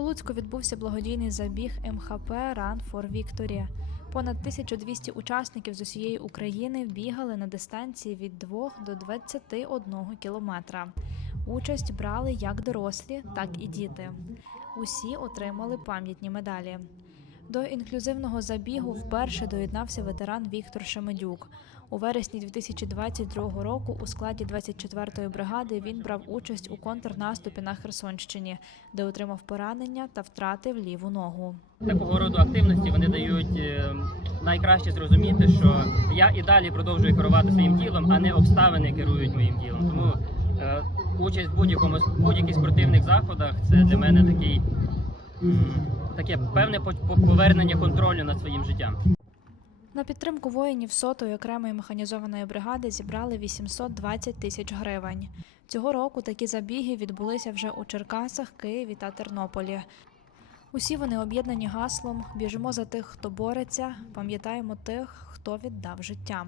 У Луцьку відбувся благодійний забіг МХП Run for Victory. Понад 1200 учасників з усієї України бігали на дистанції від 2 до 21 кілометра. Участь брали як дорослі, так і діти. Усі отримали пам'ятні медалі. До інклюзивного забігу вперше доєднався ветеран Віктор Шемедюк. У вересні 2022 року у складі 24-ї бригади він брав участь у контрнаступі на Херсонщині, де отримав поранення та втратив ліву ногу. Такого роду активності вони дають е, найкраще зрозуміти, що я і далі продовжую керувати своїм тілом, а не обставини керують моїм тілом. Тому е, участь в будь-якому будь-яких спортивних заходах це для мене такий таке певне по- по- повернення контролю над своїм життям. На підтримку воїнів сотої окремої механізованої бригади зібрали 820 тисяч гривень. Цього року такі забіги відбулися вже у Черкасах, Києві та Тернополі. Усі вони об'єднані гаслом Біжимо за тих, хто бореться, пам'ятаємо тих, хто віддав життя.